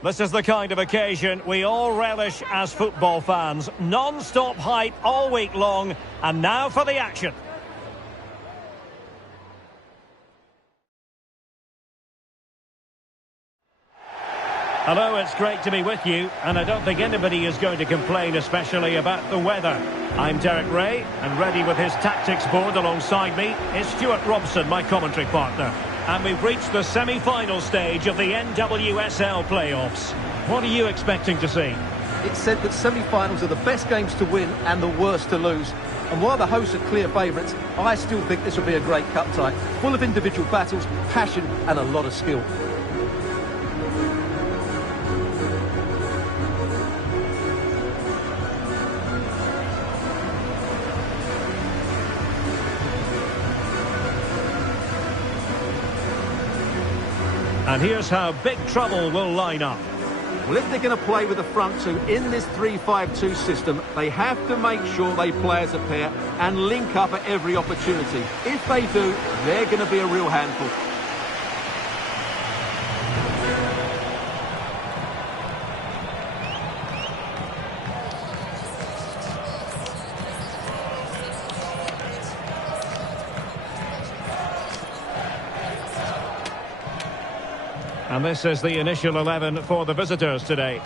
This is the kind of occasion we all relish as football fans. Non-stop hype all week long, and now for the action. Hello, it's great to be with you, and I don't think anybody is going to complain, especially about the weather. I'm Derek Ray, and ready with his tactics board alongside me is Stuart Robson, my commentary partner. And we've reached the semi-final stage of the NWSL playoffs. What are you expecting to see? It's said that semi-finals are the best games to win and the worst to lose. And while the hosts are clear favourites, I still think this will be a great cup tie, full of individual battles, passion and a lot of skill. And here's how Big Trouble will line up. Well, if they're going to play with a front two in this 3-5-2 system, they have to make sure they play as a pair and link up at every opportunity. If they do, they're going to be a real handful. And this is the initial 11 for the visitors today.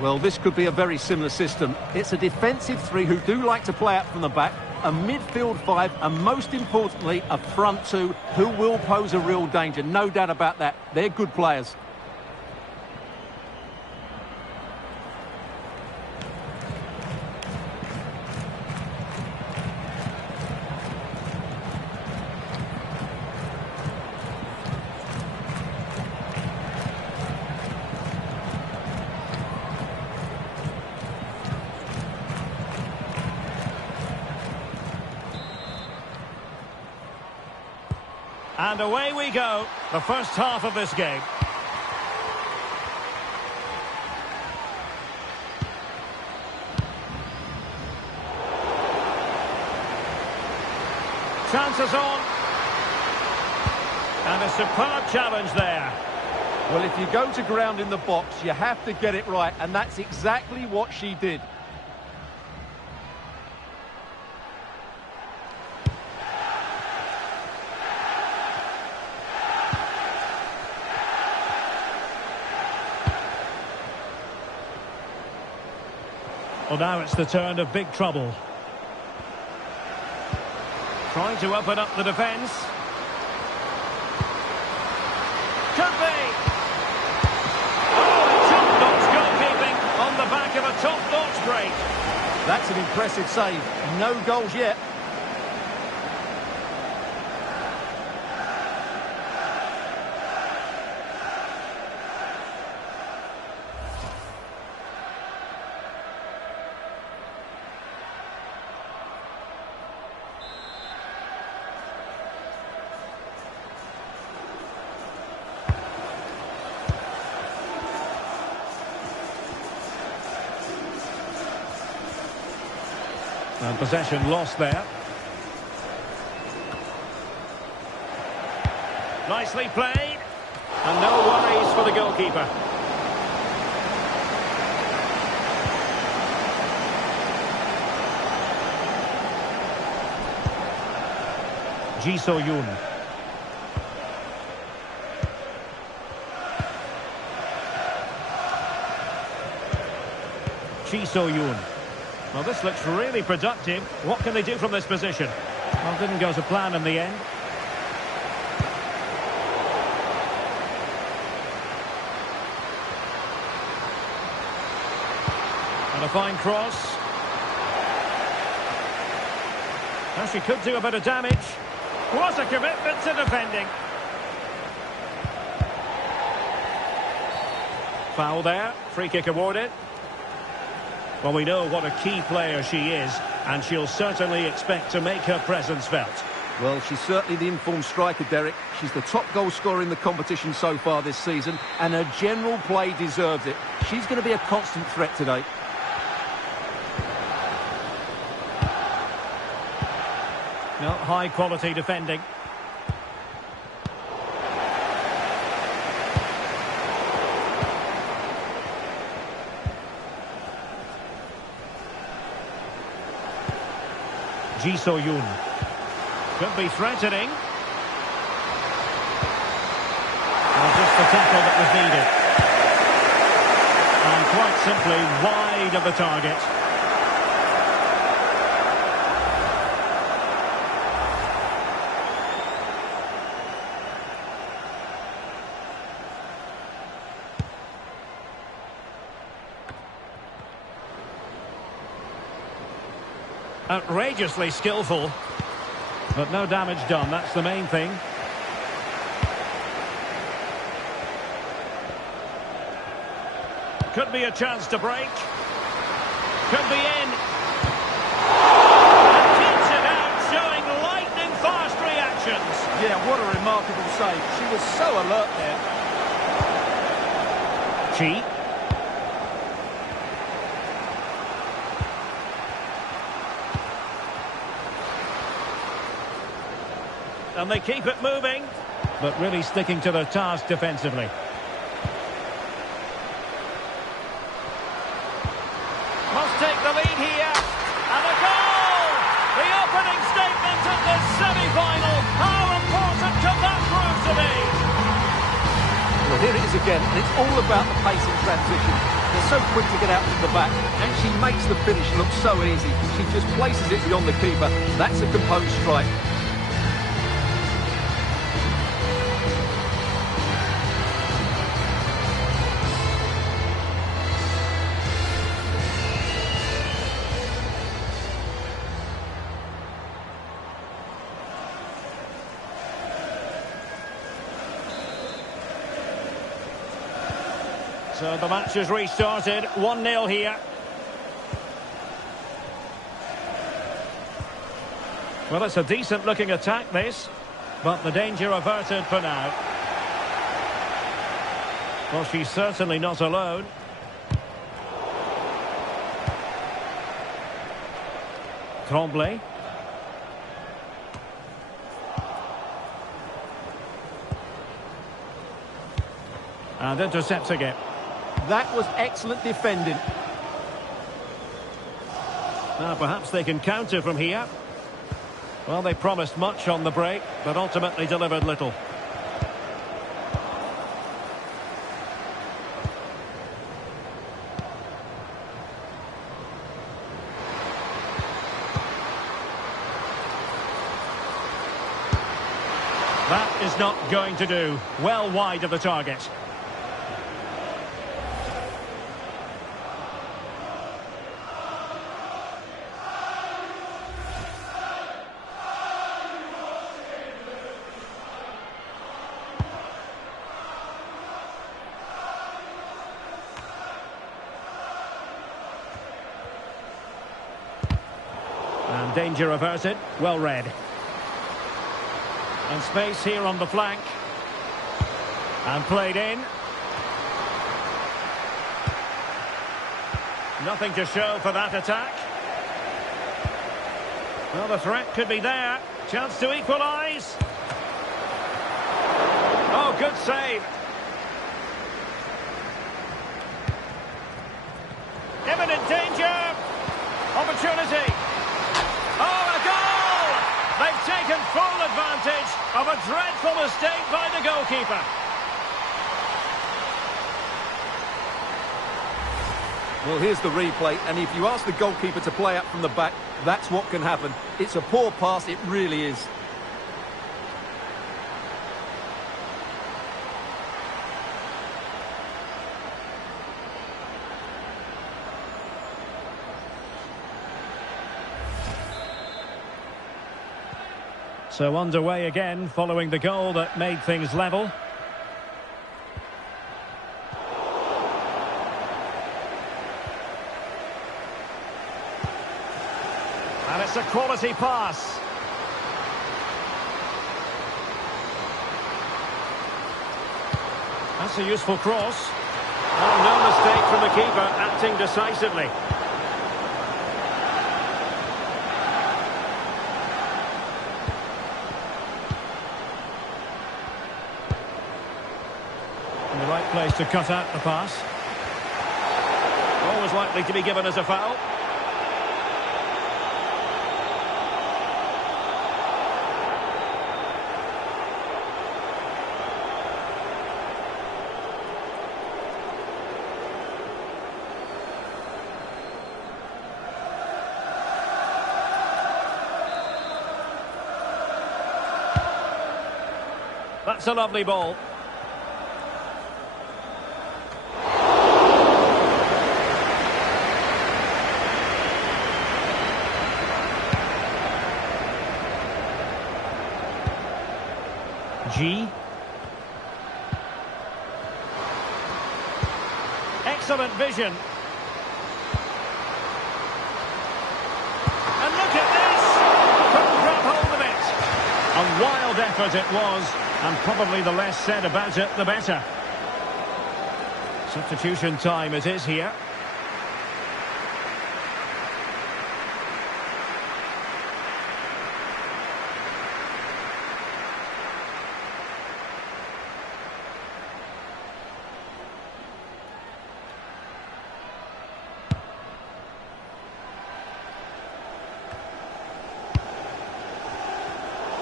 Well, this could be a very similar system. It's a defensive three who do like to play out from the back, a midfield five, and most importantly, a front two who will pose a real danger. No doubt about that. They're good players. And away we go, the first half of this game. Chances on. And a superb challenge there. Well, if you go to ground in the box, you have to get it right, and that's exactly what she did. Well, now it's the turn of Big Trouble. Trying to open up the defence. Could be! Oh, top-notch goalkeeping on the back of a top-notch break. That's an impressive save. No goals yet. And possession lost there. Nicely played. And no worries for the goalkeeper. Ji So-yoon. Ji So-yoon. Well, this looks really productive. What can they do from this position? Well, didn't go to plan in the end. And a fine cross. Well, she could do a bit of damage. What a commitment to defending. Foul there. Free kick awarded. Well, we know what a key player she is, and she'll certainly expect to make her presence felt. Well, she's certainly the informed striker, Derek. She's the top goal scorer in the competition so far this season, and her general play deserves it. She's going to be a constant threat today. No, high quality defending. Ji So-yoon. Could be threatening. Well, just the tackle that was needed. And quite simply wide of the target. Outrageously skillful. But no damage done, that's the main thing. Could be a chance to break. Could be in. And keeps it out, showing lightning fast reactions. Yeah, what a remarkable save. She was so alert there. Chi. And they keep it moving, but really sticking to their task defensively. Must take the lead here. And a goal! The opening statement of the semi-final. How important can that prove to be? Well, here it is again, and it's all about the pace in transition. They're so quick to get out to the back, and she makes the finish look so easy. She just places it beyond the keeper. That's a composed strike. So the match has restarted, 1-0 here. Well, it's a decent-looking attack, this, but the danger averted for now. Well, she's certainly not alone. Tremblay. And intercepting it. That was excellent defending. Now, perhaps they can counter from here. Well, they promised much on the break, but ultimately delivered little. That is not going to do. Well wide of the target. And danger averted. Well read. And space here on the flank. And played in. Nothing to show for that attack. Well, the threat could be there. Chance to equalise. Oh, good save. Imminent danger. Opportunity. Oh, a goal! They've taken full advantage of a dreadful mistake by the goalkeeper. Well, here's the replay, and if you ask the goalkeeper to play up from the back, that's what can happen. It's a poor pass, it really is. So underway again following the goal that made things level. And it's a quality pass. That's a useful cross. Oh, no mistake from the keeper, acting decisively. In the right place to cut out the pass. Always likely to be given as a foul. that's a lovely ball. G. Excellent vision. And look at this! Couldn't grab hold of it. A wild effort it was, and probably the less said about it, the better. Substitution time it is here.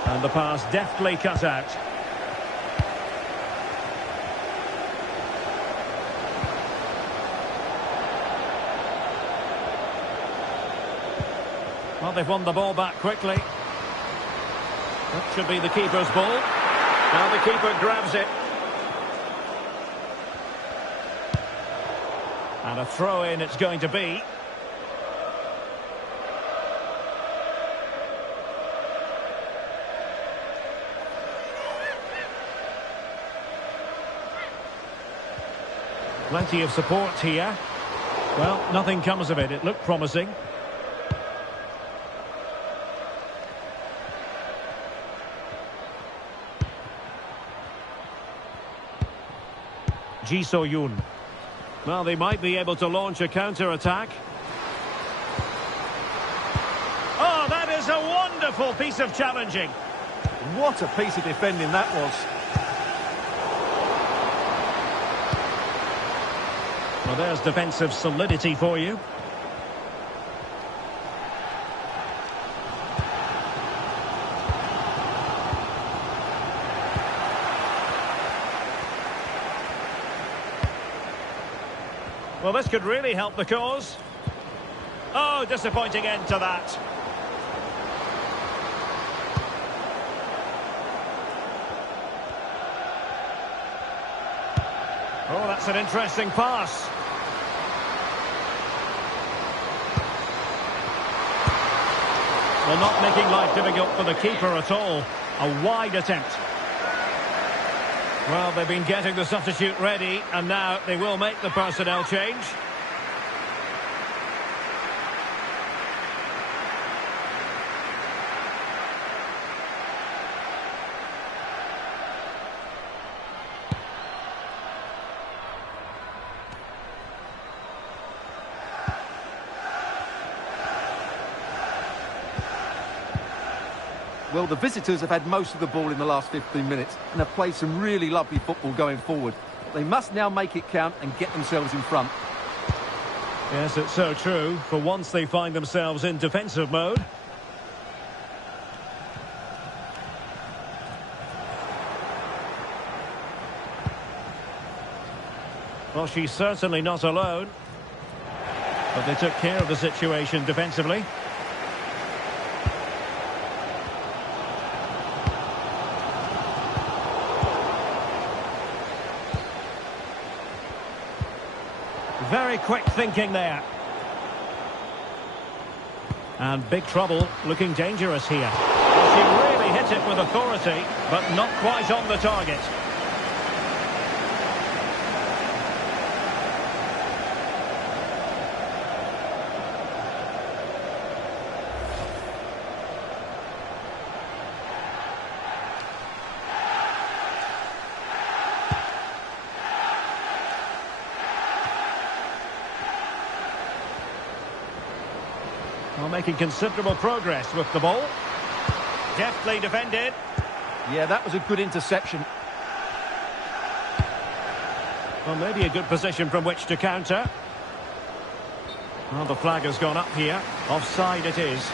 And the pass deftly cut out. Well, they've won the ball back quickly. That should be the keeper's ball. Now the keeper grabs it. And a throw-in it's going to be. Plenty of support here. Well, nothing comes of it. It looked promising. Ji So-yun. Well, they might be able to launch a counter-attack. Oh, that is a wonderful piece of challenging. What a piece of defending that was. Well, there's defensive solidity for you. Well, this could really help the cause. Oh, disappointing end to that. Oh, that's an interesting pass. Well, not making life difficult for the keeper at all. A wide attempt. Well, they've been getting the substitute ready, and now they will make the personnel change. Well, the visitors have had most of the ball in the last 15 minutes and have played some really lovely football going forward. They must now make it count and get themselves in front. Yes, it's so true. For once they find themselves in defensive mode. Well, she's certainly not alone. But they took care of the situation defensively. Very quick thinking there. And big trouble, looking dangerous here. She really hit it with authority, but not quite on the target. Well, making considerable progress with the ball. Deftly defended. Yeah, that was a good interception. Well, maybe a good position from which to counter. Well, the flag has gone up here. Offside it is.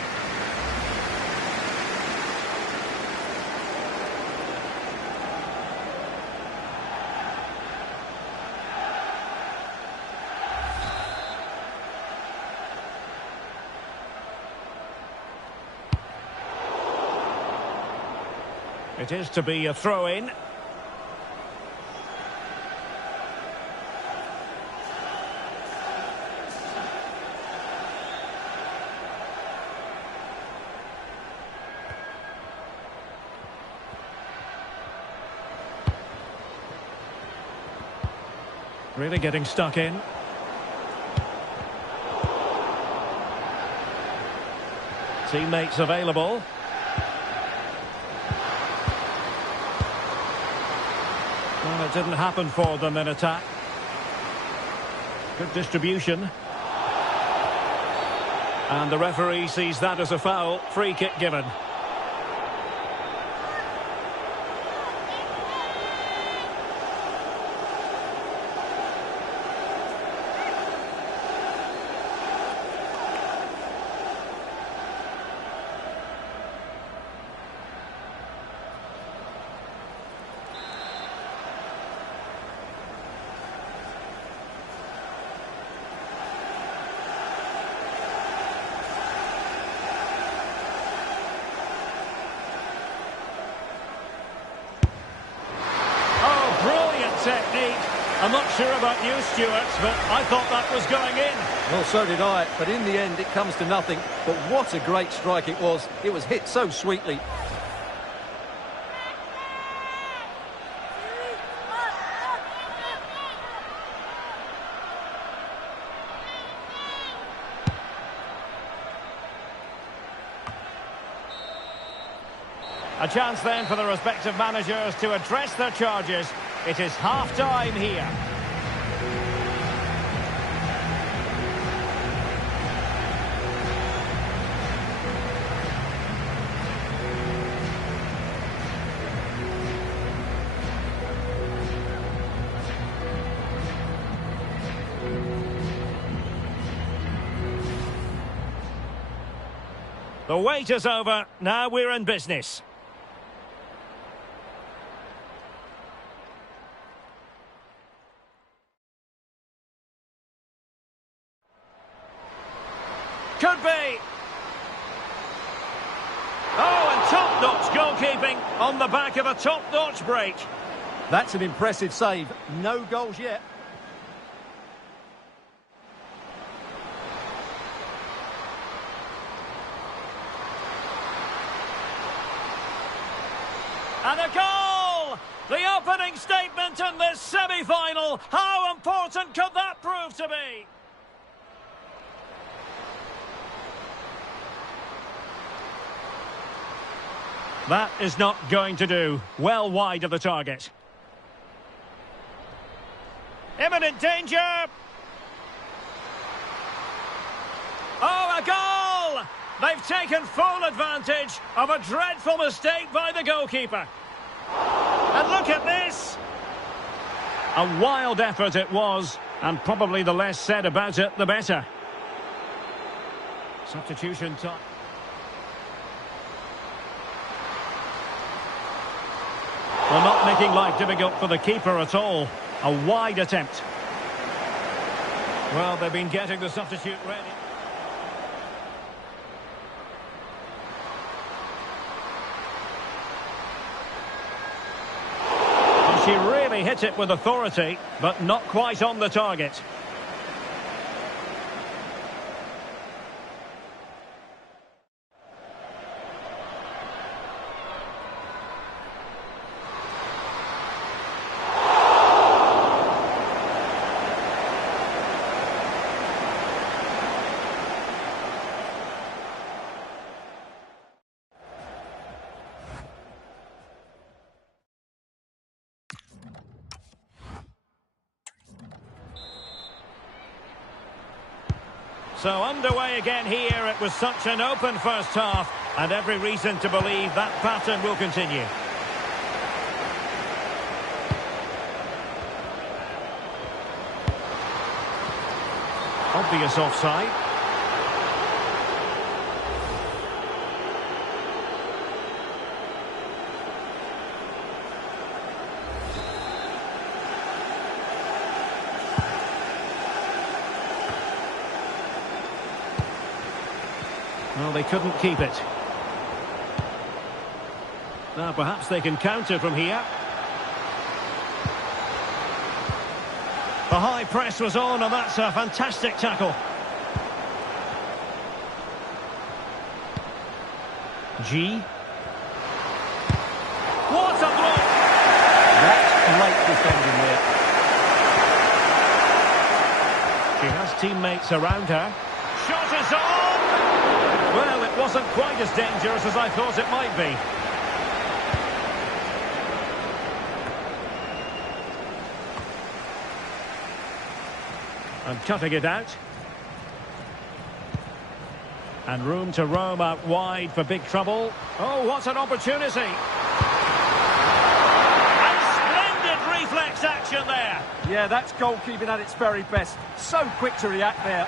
It is to be a throw-in. Really getting stuck in. Teammates available. Well, it didn't happen for them in attack. Good distribution. And the referee sees that as a foul. Free kick given. Technique. I'm not sure about you, Stuart, but I thought that was going in. Well, so did I, but in the end it comes to nothing. But what a great strike it was. It was hit so sweetly. A chance then for the respective managers to address their charges. It is half-time here. The wait is over. Now we're in business. Could be. Oh, and top-notch goalkeeping on the back of a top-notch break. That's an impressive save. No goals yet. And a goal! The opening statement in this semi-final. How important could that prove to be? That is not going to do. Well wide of the target. Imminent danger! Oh, a goal! They've taken full advantage of a dreadful mistake by the goalkeeper. And look at this! A wild effort it was, and probably the less said about it, the better. Substitution time. Well, not making life difficult for the keeper at all. A wide attempt. Well, they've been getting the substitute ready. And she really hit it with authority, but not quite on the target. So underway again here. It was such an open first half, and every reason to believe that pattern will continue. Obvious offside. Well, they couldn't keep it. Now, perhaps they can counter from here. The high press was on, and that's a fantastic tackle. G. What a block! That's great defending there. She has teammates around her. Shot is on! Well, it wasn't quite as dangerous as I thought it might be. And cutting it out. And room to roam out wide for big trouble. Oh, what an opportunity! And splendid reflex action there. Yeah, that's goalkeeping at its very best. So quick to react there.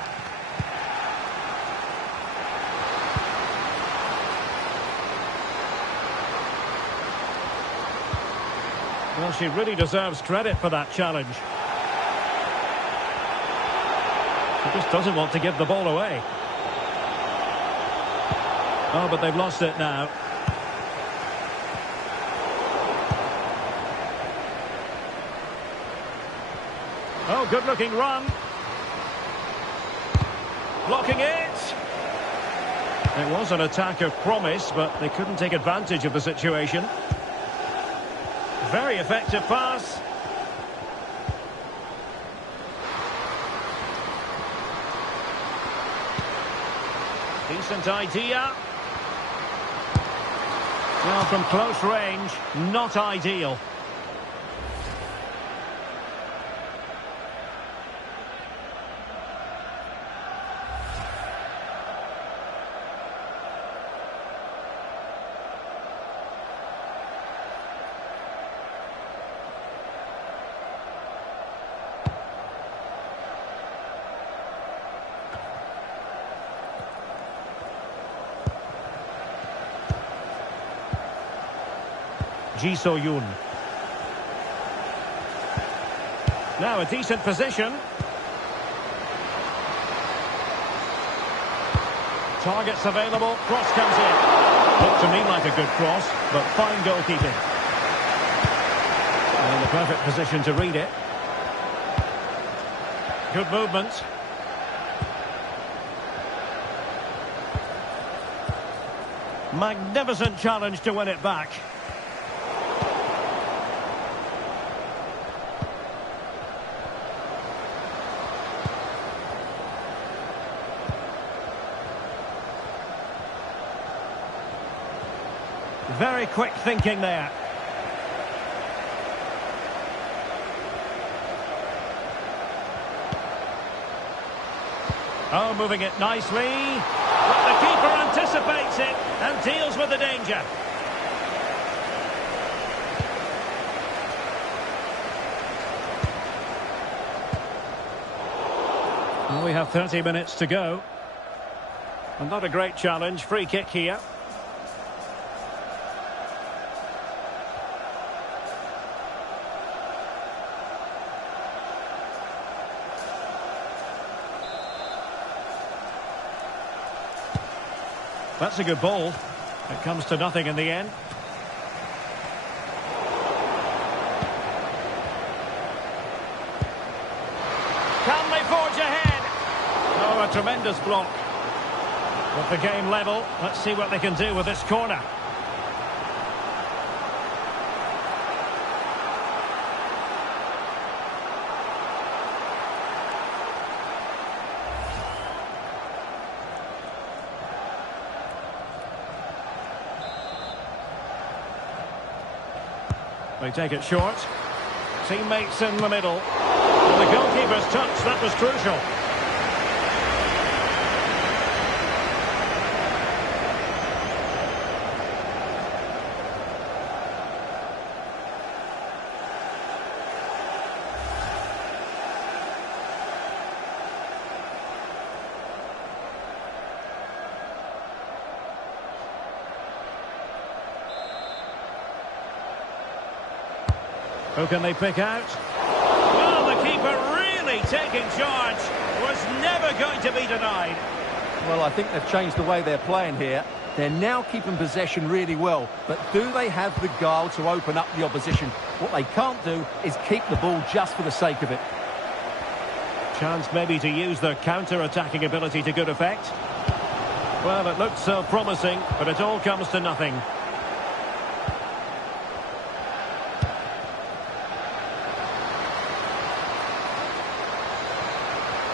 Well, she really deserves credit for that challenge. She just doesn't want to give the ball away. Oh, but they've lost it now. Oh, good-looking run. Blocking it. It was an attack of promise, but they couldn't take advantage of the situation. Very effective pass. Decent idea. Well, from close range, not ideal. Ji So-yoon. Now a decent position. Targets available. Cross comes in. Looked to me like a good cross, but fine goalkeeping. And in the perfect position to read it. Good movement. Magnificent challenge to win it back. Very quick thinking there. Oh, moving it nicely. But the keeper anticipates it and deals with the danger. Well, we have 30 minutes to go. And not a great challenge. Free kick here. That's a good ball. It comes to nothing in the end. Can they forge ahead? Oh, a tremendous block. With the game level, let's see what they can do with this corner. They take it short. Teammates in the middle. And the goalkeeper's touch, that was crucial. Who can they pick out? Well, the keeper really taking charge. Was never going to be denied. Well, I think they've changed the way they're playing here. They're now keeping possession really well. But do they have the guile to open up the opposition? What they can't do is keep the ball just for the sake of it. Chance maybe to use their counter-attacking ability to good effect. Well, it looked so promising, but it all comes to nothing.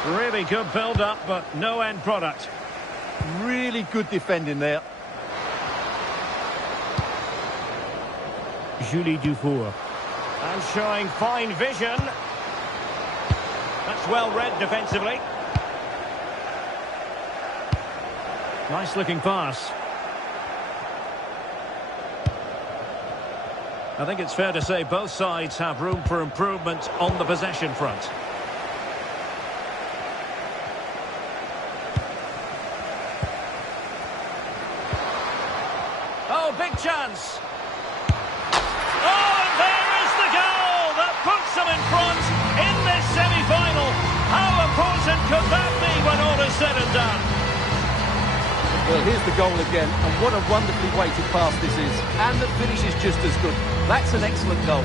Really good build-up, but no end product. Really good defending there. Julie Dufour. And showing fine vision. That's well read defensively. Nice looking pass. I think it's fair to say both sides have room for improvement on the possession front. Oh, big chance. Oh, and there is the goal that puts them in front in this semi-final. How important could that be when all is said and done? Well, here's the goal again, and what a wonderfully weighted pass this is. And the finish is just as good. That's an excellent goal.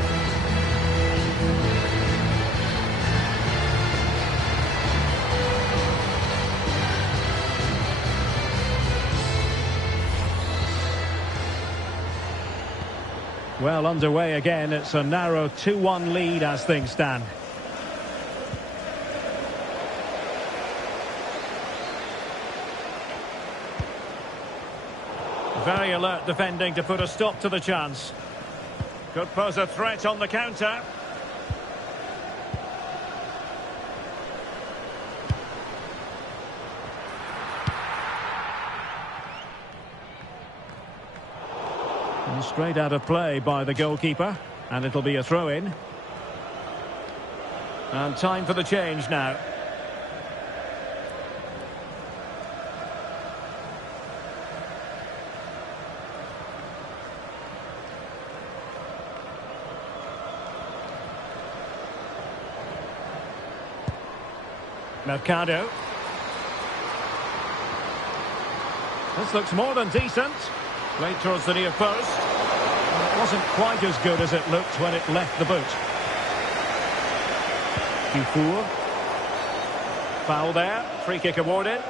Well, underway again. It's a narrow 2-1 lead as things stand. Very alert defending to put a stop to the chance. Could pose a threat on the counter. And straight out of play by the goalkeeper. And it'll be a throw-in. And time for the change now. Mercado. This looks more than decent. Played towards the near post. And it wasn't quite as good as it looked when it left the boot. Dufour. Foul there. Free kick awarded.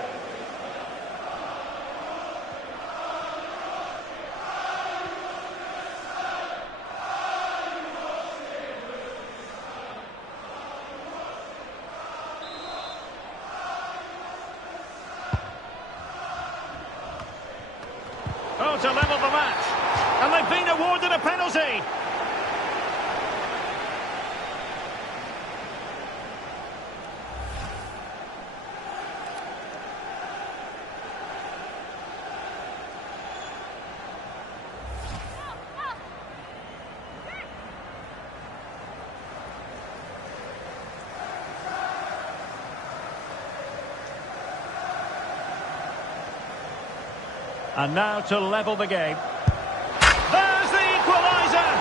Oh, to level the match. And they've been awarded a penalty. And now to level the game. There's the equaliser!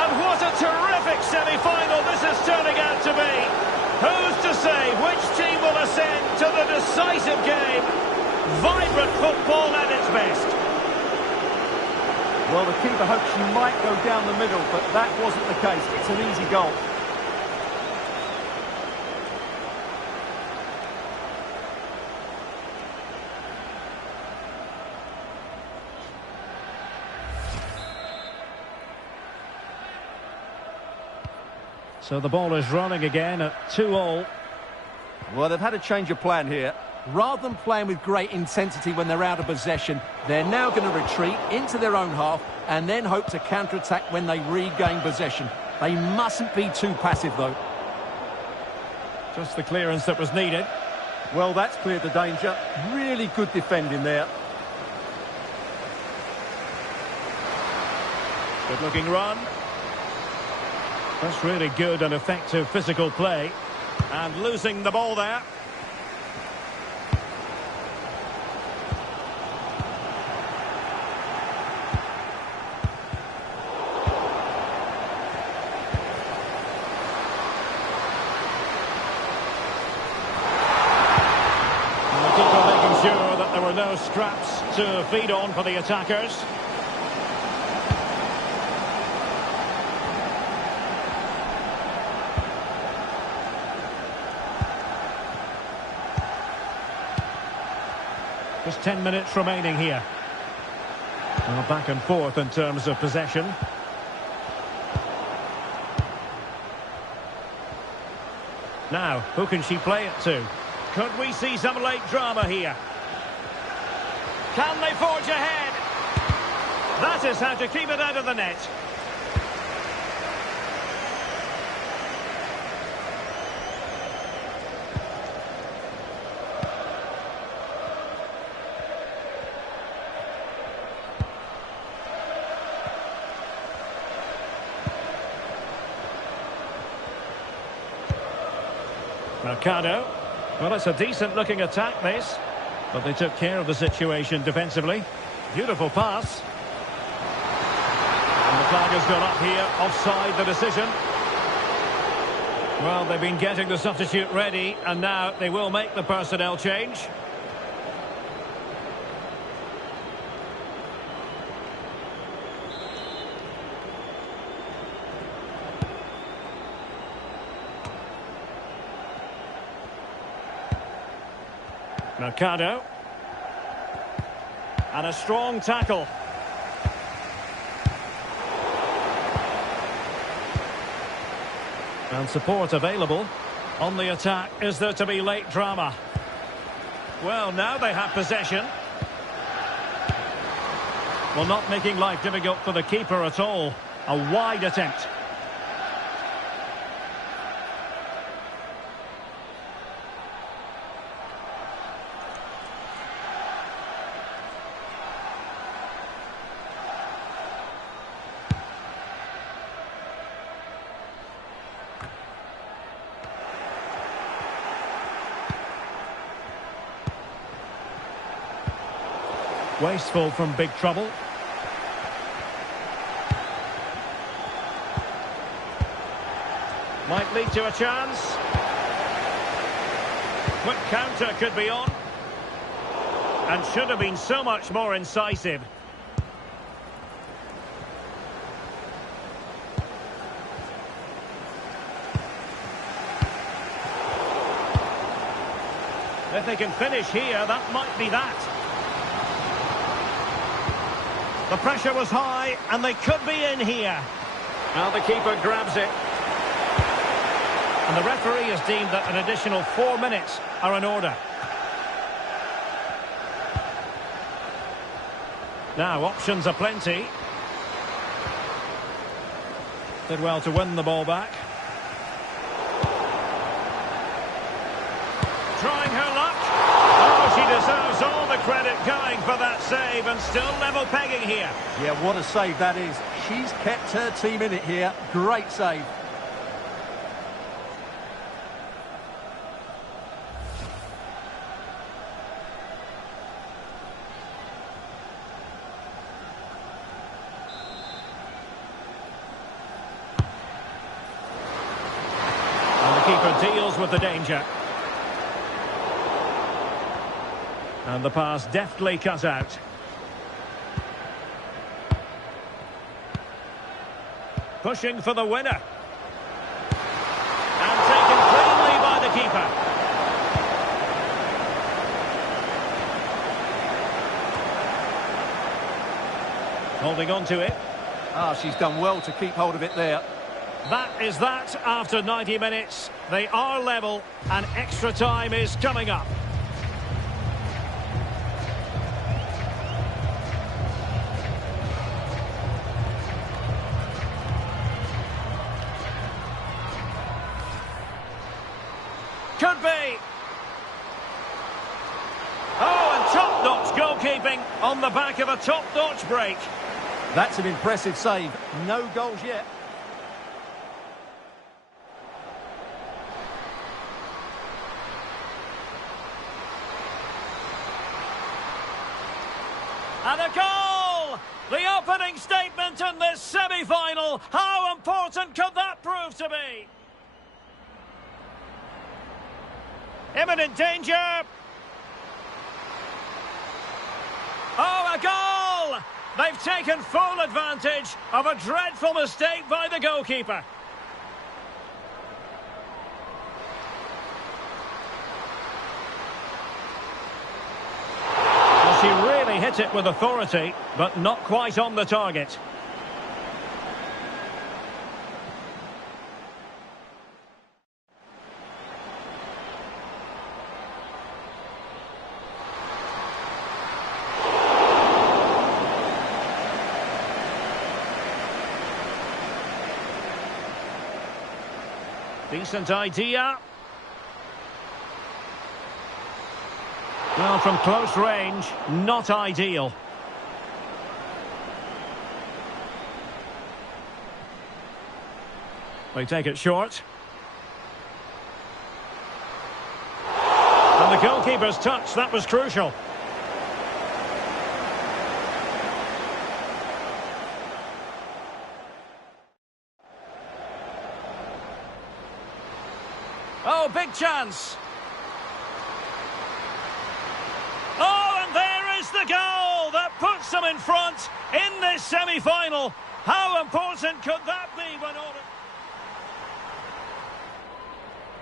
And what a terrific semi-final this is turning out to be. Who's to say which team will ascend to the decisive game? Vibrant football at its best. Well, the keeper hopes she might go down the middle, but that wasn't the case. It's an easy goal. So the ball is running again at 2-2. Well, they've had a change of plan here. Rather than playing with great intensity when they're out of possession, they're now going to retreat into their own half and then hope to counter-attack when they regain possession. They mustn't be too passive, though. Just the clearance that was needed. Well, that's cleared the danger. Really good defending there. Good-looking run. That's really good and effective physical play. And losing the ball there. And the keeper making sure that there were no scraps to feed on for the attackers. Just 10 minutes remaining here. Well, back and forth in terms of possession. Now, who can she play it to? Could we see some late drama here? Can they forge ahead? That is how to keep it out of the net. Mercado. Well, it's a decent-looking attack, this. But they took care of the situation defensively. Beautiful pass. And the flag has gone up here. Offside the decision. Well, they've been getting the substitute ready, and now they will make the personnel change. Mercado. And a strong tackle. And support available. On the attack, is there to be late drama? Well, now they have possession. Well, not making life difficult for the keeper at all. A wide attempt. Wasteful from big trouble. Might lead to a chance. Quick counter could be on. And should have been so much more incisive. If they can finish here, that might be that. The pressure was high, and they could be in here. Now the keeper grabs it. And the referee has deemed that an additional 4 minutes are in order. Now, options are plenty. Did well to win the ball back. Trying her luck. Oh, she deserves all the credit going for that save, and still level pegging here. Yeah, what a save that is. She's kept her team in it here. Great save. And the keeper deals with the danger. And the pass deftly cut out. Pushing for the winner. And taken cleanly by the keeper. Holding on to it. Ah, she's done well to keep hold of it there. That is that after 90 minutes. They are level, and extra time is coming up. Could be. Oh, and top-notch goalkeeping on the back of a top-notch break. That's an impressive save. No goals yet. And a goal! The opening statement in this semi-final. How important could that prove to be? Imminent danger. Oh, a goal! They've taken full advantage of a dreadful mistake by the goalkeeper. Well, she really hit it with authority, but not quite on the target. Decent idea. Well, from close range, not ideal. They take it short. And the goalkeeper's touch, that was crucial. Oh, big chance. Oh, and there is the goal that puts them in front in this semi-final. How important could that be when all...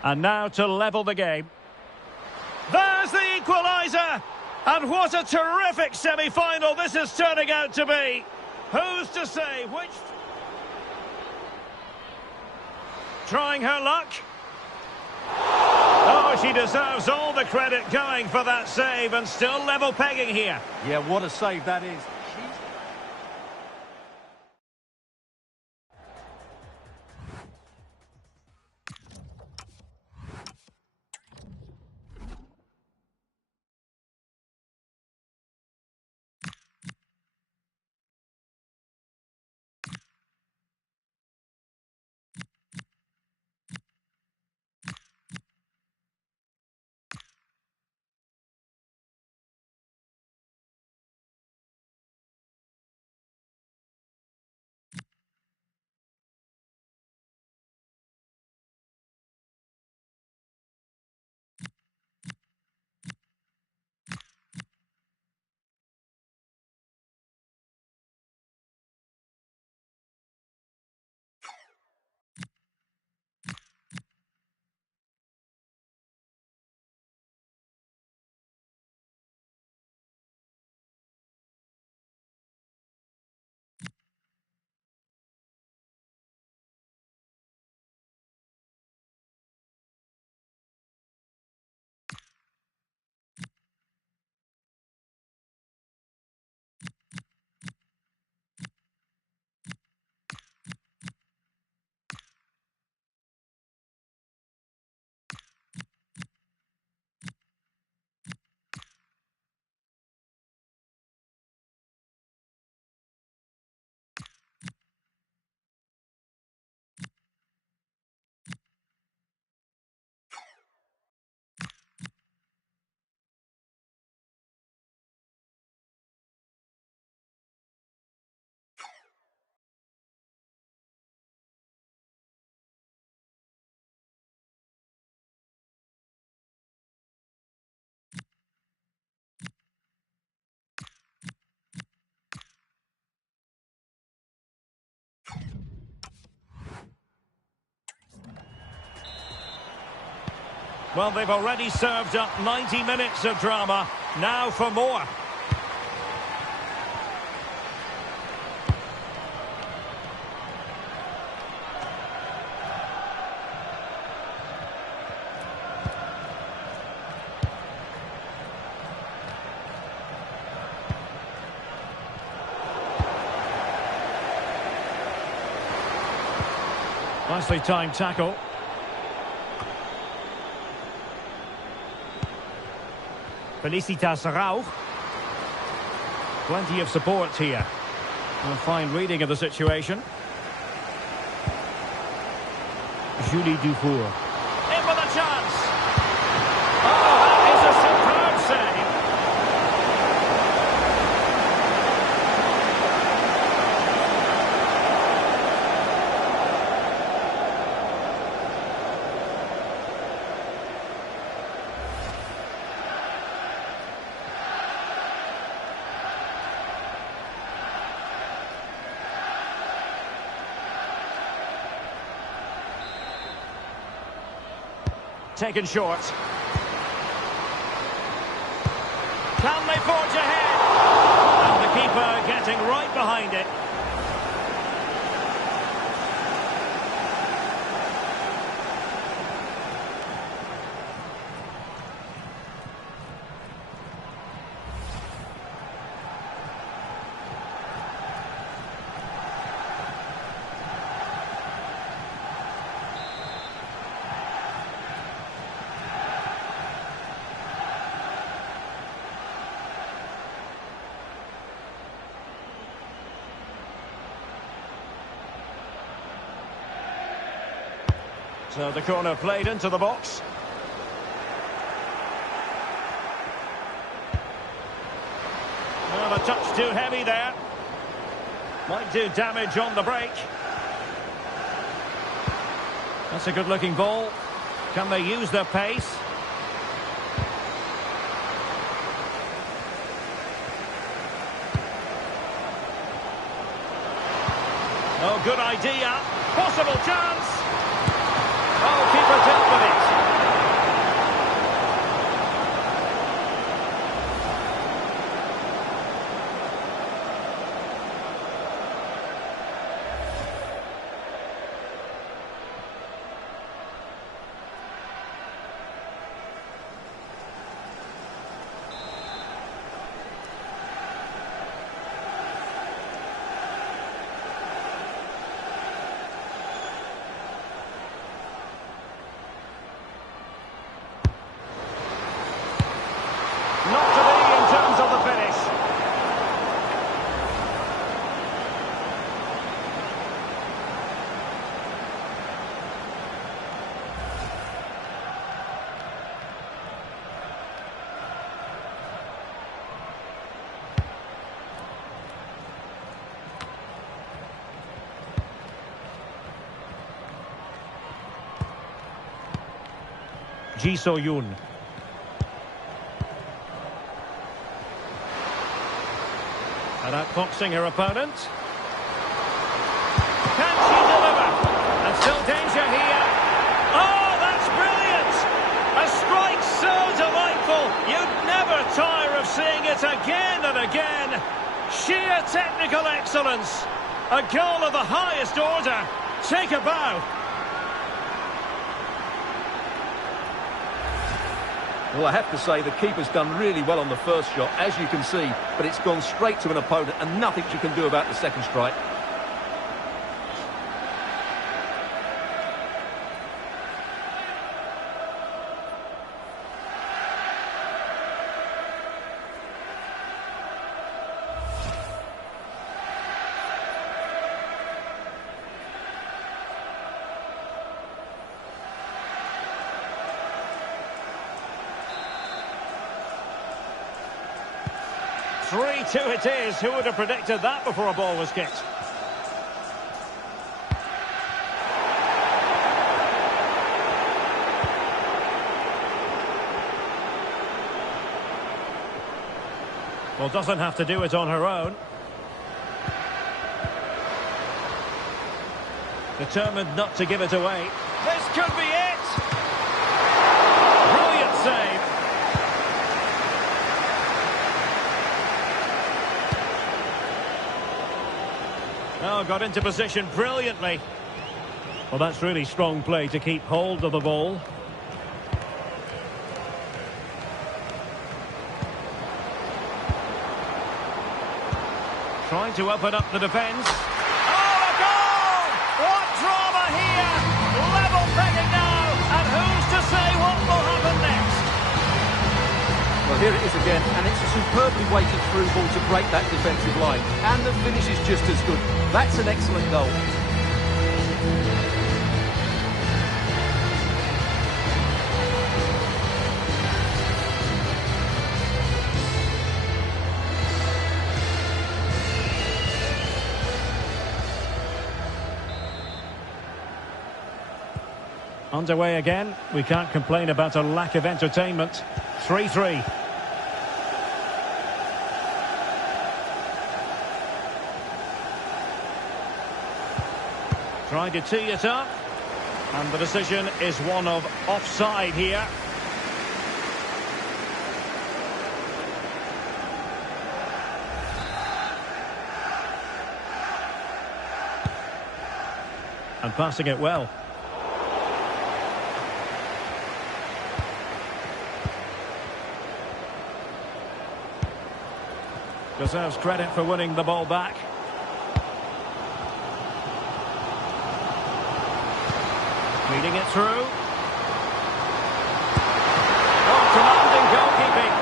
And now to level the game. There's the equaliser! And what a terrific semi-final this is turning out to be. Who's to say which... Trying her luck. Oh, she deserves all the credit going for that save, and still level pegging here. Yeah, what a save that is. Well, they've already served up 90 minutes of drama. Now for more. Nicely timed tackle. Felicitas Rauch. Plenty of support here. A fine reading of the situation. Julie Dufour. In with a chance. Oh, that is a superb save. Taken short. Can they forge ahead? And the keeper getting right behind it. So the corner played into the box. Well, a touch too heavy there. Might do damage on the break. That's a good-looking ball. Can they use their pace? Oh, good idea. Possible chance. Oh, keeper dealt with it. Not to be in terms of the finish. Ji So-yun. And outfoxing her opponent. Can she deliver? And still danger here. Oh, that's brilliant! A strike so delightful. You'd never tire of seeing it again and again. Sheer technical excellence. A goal of the highest order. Take a bow. Well, I have to say the keeper's done really well on the first shot, as you can see, but it's gone straight to an opponent and nothing she can do about the second strike. Three-two it is. Who would have predicted that before a ball was kicked? Well, doesn't have to do it on her own. Determined not to give it away. This could be it! Brilliant save. Oh, got into position brilliantly. Well, that's really strong play to keep hold of the ball. Trying to open up the defence. Oh, a goal! What drama here! Level pegging now, and who's to say what will happen next? Well, here it is again, and it's a superbly weighted through ball to break that defensive line. And the finish is just as good. That's an excellent goal. Underway again. We can't complain about a lack of entertainment. 3-3. Trying to tee it up. And the decision is one of offside here. And passing it well. Deserves credit for winning the ball back. Feeding it through. Oh, commanding goalkeeping.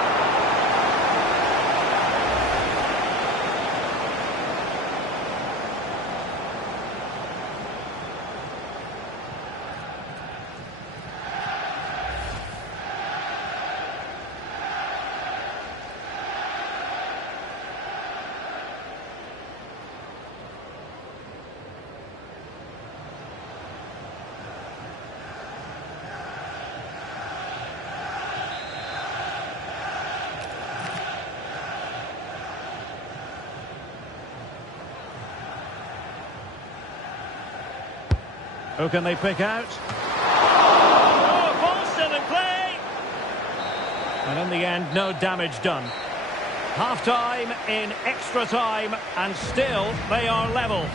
Who can they pick out? Oh, ball still in play! And in the end, no damage done. Half-time in extra time, and still they are level.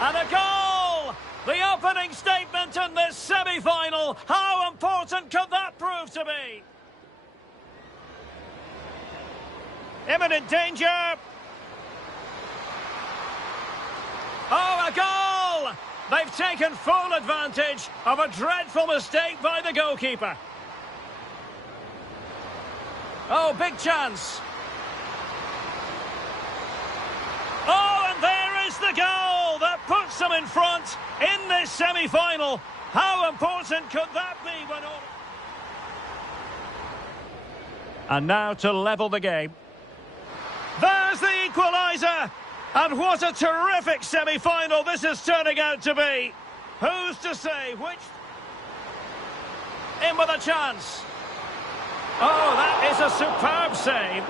And a goal! The opening statement in this semi-final. How important could that prove to be? Imminent danger. Oh, a goal! They've taken full advantage of a dreadful mistake by the goalkeeper. Oh, big chance. Oh, and there is the goal that puts them in front in this semi-final. How important could that be when all... And now to level the game. There's the equaliser. And what a terrific semi-final this is turning out to be. Who's to say which... In with a chance. Oh, that is a superb save.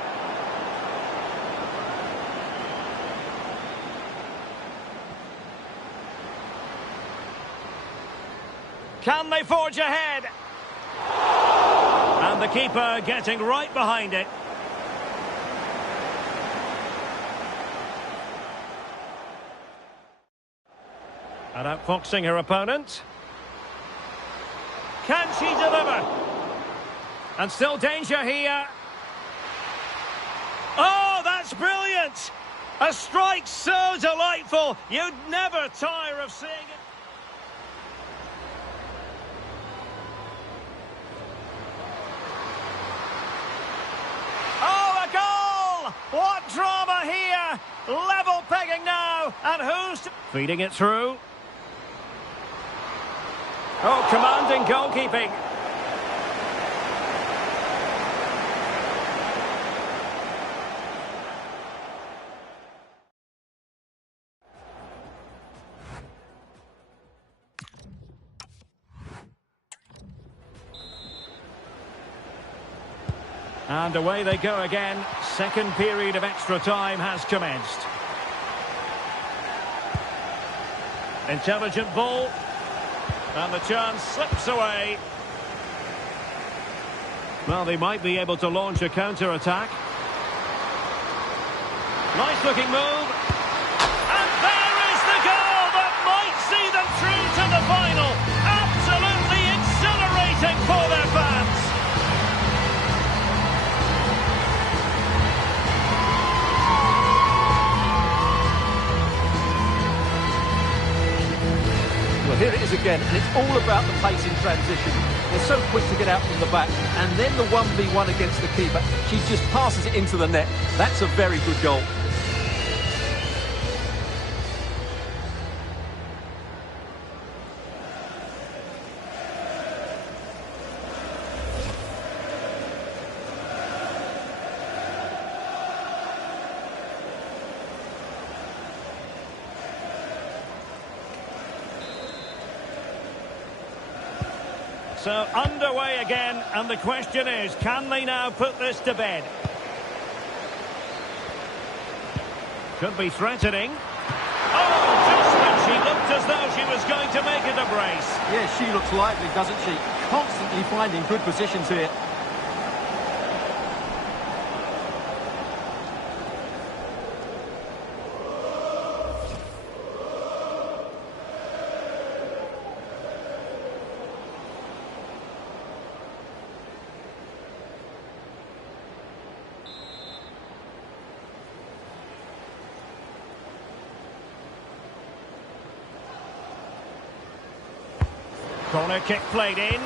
Can they forge ahead? And the keeper getting right behind it. And outfoxing her opponent. Can she deliver? And still danger here. Oh, that's brilliant! A strike so delightful, you'd never tire of seeing it. What drama here! Level pegging now, and who's... Feeding it through. Oh, commanding goalkeeping. And away they go again. Second period of extra time has commenced. Intelligent ball. And the chance slips away. Well, they might be able to launch a counter-attack. Nice looking move. And there is the goal that might see them through to the final. Absolutely exhilarating for their fans. Well, here it is again, and it's all about the pace in transition. They're so quick to get out from the back, and then the 1v1 against the keeper. She just passes it into the net. That's a very good goal. So underway again, and the question is, can they now put this to bed? Could be threatening. Oh, just when she looked as though she was going to make it a brace. Yeah, she looks lively, doesn't she? Constantly finding good positions here. Corner kick played in.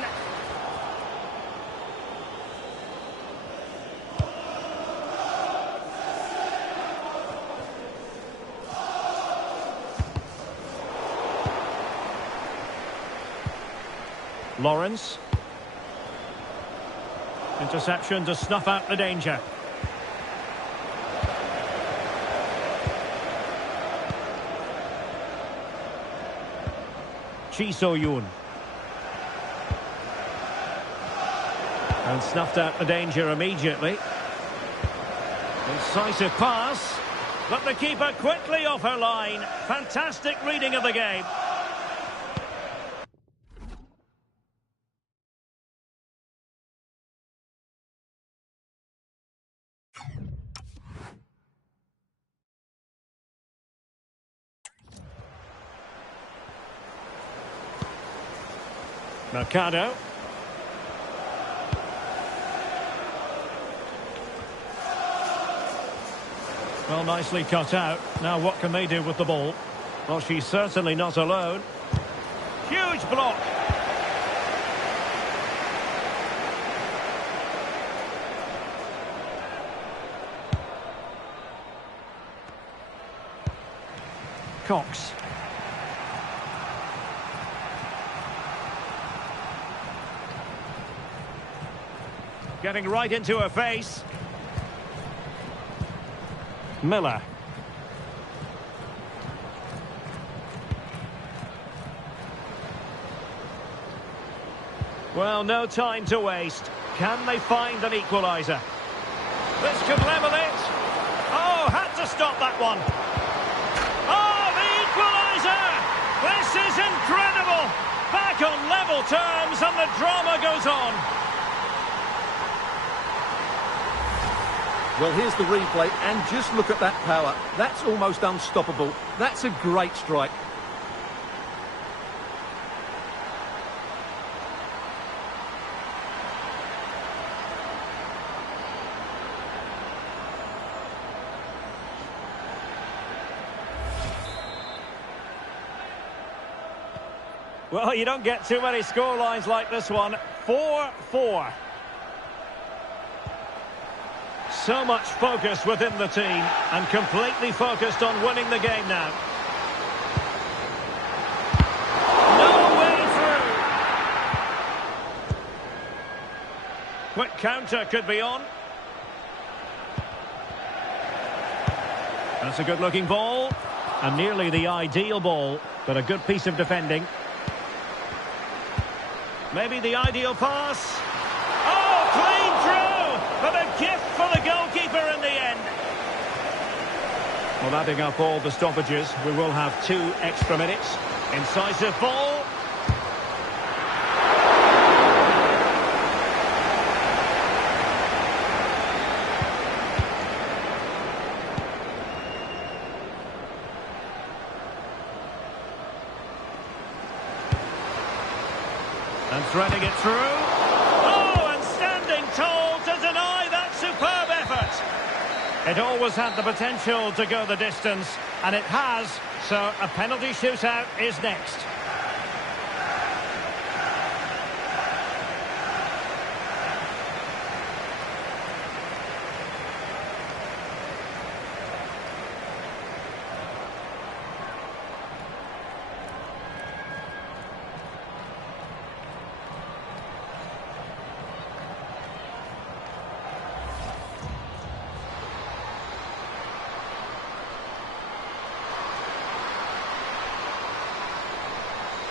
Lawrence. Interception to snuff out the danger. Chi So-yoon. And snuffed out the danger immediately. Incisive pass. But the keeper quickly off her line. Fantastic reading of the game. Mercado. Well, nicely cut out. Now what can they do with the ball? Well, she's certainly not alone. Huge block. Cox. Getting right into her face. Miller. Well, no time to waste. Can they find an equaliser? This could level it. Oh, had to stop that one. Oh, the equaliser! This is incredible. Back on level terms and the drama goes on. Well, here's the replay, and just look at that power. That's almost unstoppable. That's a great strike. Well, you don't get too many scorelines like this one. 4-4. So much focus within the team, and completely focused on winning the game now. No way through. Quick counter could be on. That's a good-looking ball, and nearly the ideal ball, but a good piece of defending. Maybe the ideal pass. Oh, clean through, but a gift for the goalkeeper in the end. Well, adding up all the stoppages, we will have 2 extra minutes. Incisive ball. And threading it through. Oh, and standing tall to deny that superb effort. It always had the potential to go the distance, and it has, so a penalty shootout is next.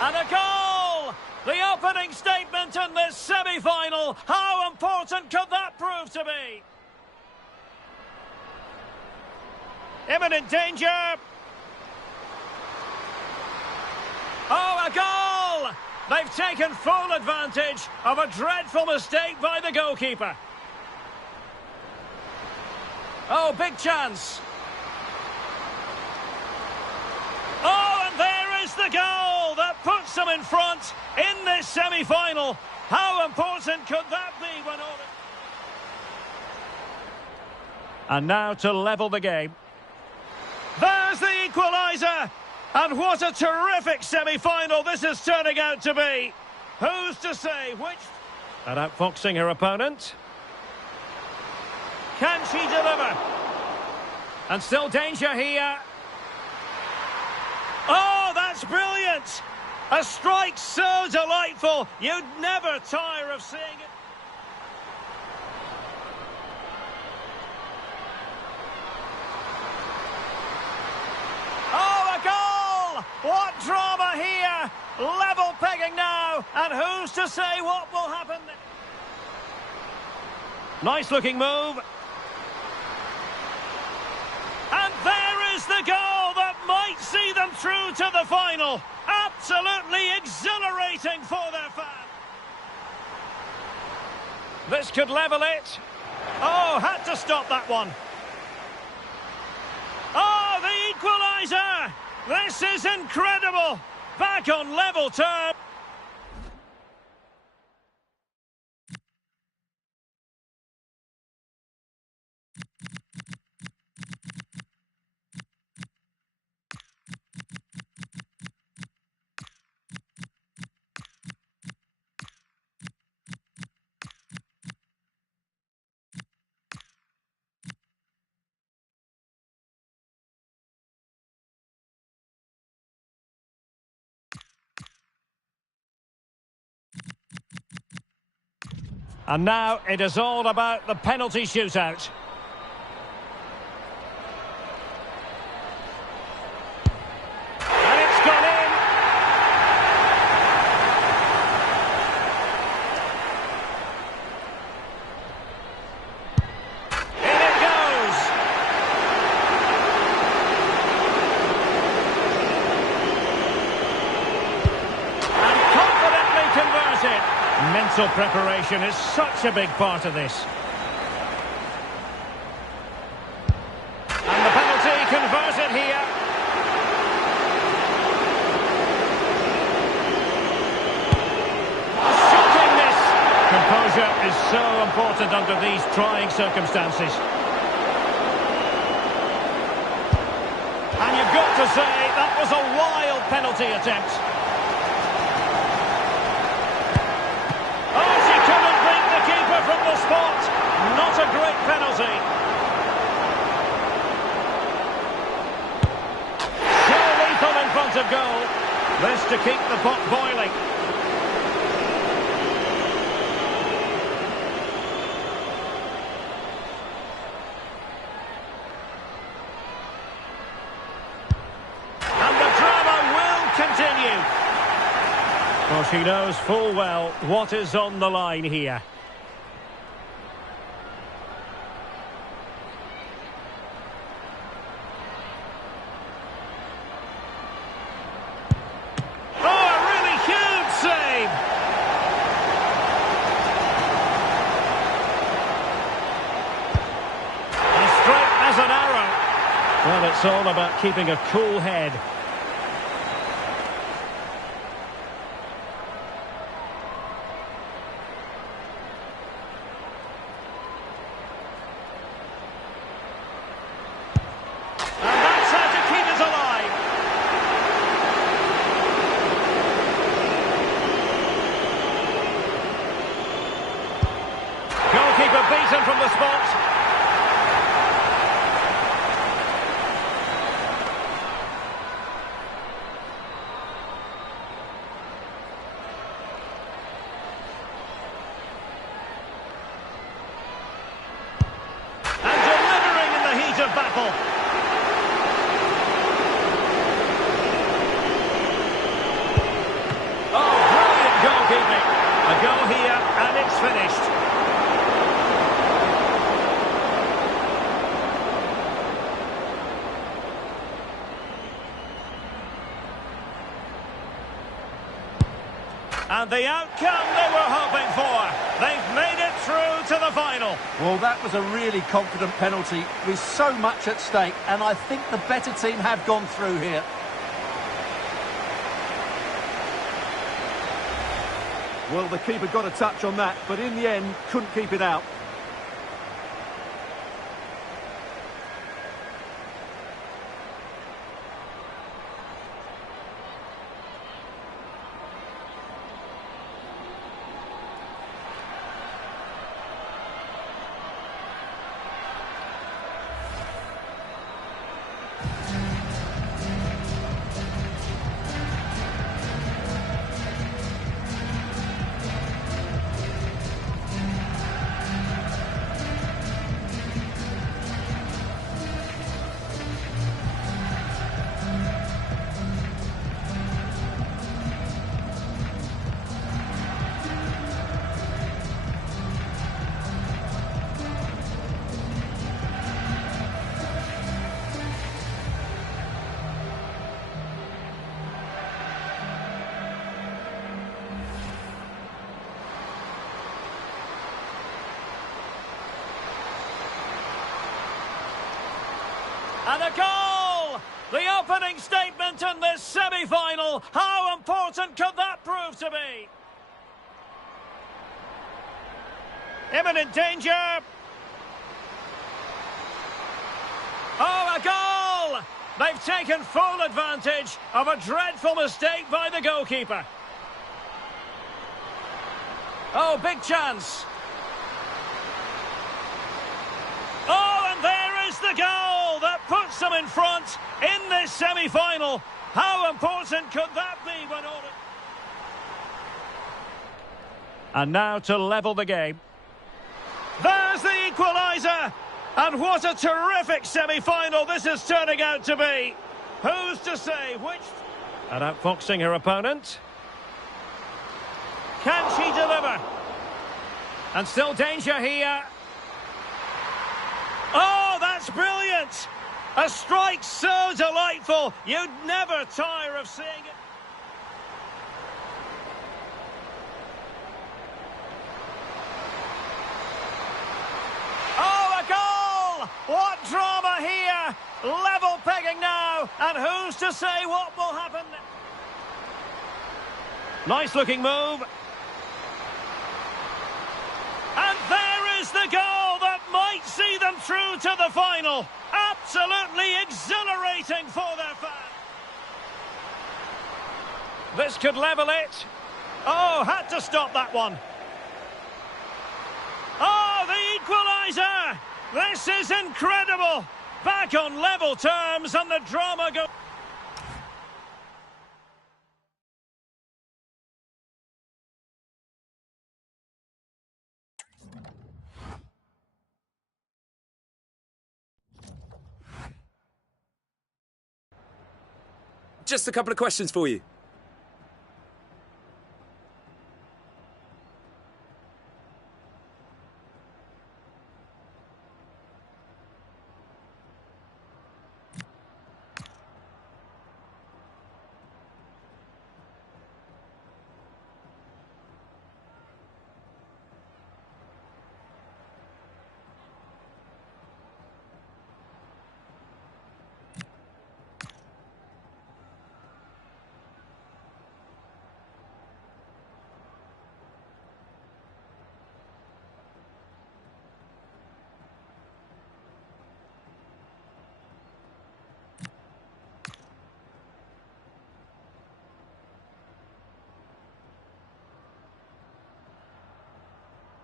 And a goal! The opening statement in this semi-final. How important could that prove to be? Imminent danger. Oh, a goal! They've taken full advantage of a dreadful mistake by the goalkeeper. Oh, big chance. Oh, and there is the goal that puts them in front in this semi-final. How important could that be when all... And now to level the game. There's the equaliser! And what a terrific semi-final this is turning out to be. Who's to say which... And outfoxing her opponent. Can she deliver? And still danger here. Oh, that's brilliant! A strike so delightful, you'd never tire of seeing it. Oh, a goal! What drama here! Level going now, and who's to say what will happen? Nice looking move. And there is the goal that might see them through to the final. Absolutely exhilarating for their fans. This could level it. Oh, had to stop that one. Oh, the equaliser! This is incredible! Back on level terms. And now it is all about the penalty shootout. And it's gone in. In it goes. And confidently converted. Mental preparation is such a big part of this. And the penalty converted here. Shooting this. Composure is so important under these trying circumstances. And you've got to say that was a wild penalty attempt. From the spot, not a great penalty. So lethal in front of goal. This to keep the pot boiling. And the drama will continue. Well, she knows full well what is on the line here. Well, it's all about keeping a cool head. And that's how to keep it alive. Goalkeeper beaten from the spot. Battle. Oh, brilliant goalkeeping. A goal here, and it's finished. And the outcome they were hoping for. They've made it through to the final. Well, that was a really confident penalty with so much at stake, and I think the better team have gone through here. Well, the keeper got a touch on that, but in the end, couldn't keep it out. And a goal! The opening statement in this semi-final. How important could that prove to be? Imminent danger. Oh, a goal! They've taken full advantage of a dreadful mistake by the goalkeeper. Oh, big chance. Oh, and there is the goal that puts them in front in this semi-final. How important could that be when all... And now to level the game. There's the equaliser! And what a terrific semi-final this is turning out to be. Who's to say which... And outfoxing her opponent. Can she deliver? And still danger here. Oh, that's brilliant! A strike so delightful, you'd never tire of seeing it. Oh, a goal! What drama here! Level pegging now, and who's to say what will happen? Nice looking move. And there is the goal that might see them through to the final. Absolutely exhilarating for their fans. This could level it. Oh, had to stop that one. Oh, the equaliser! This is incredible. Back on level terms and the drama goes... Just a couple of questions for you.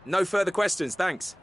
No further questions, thanks.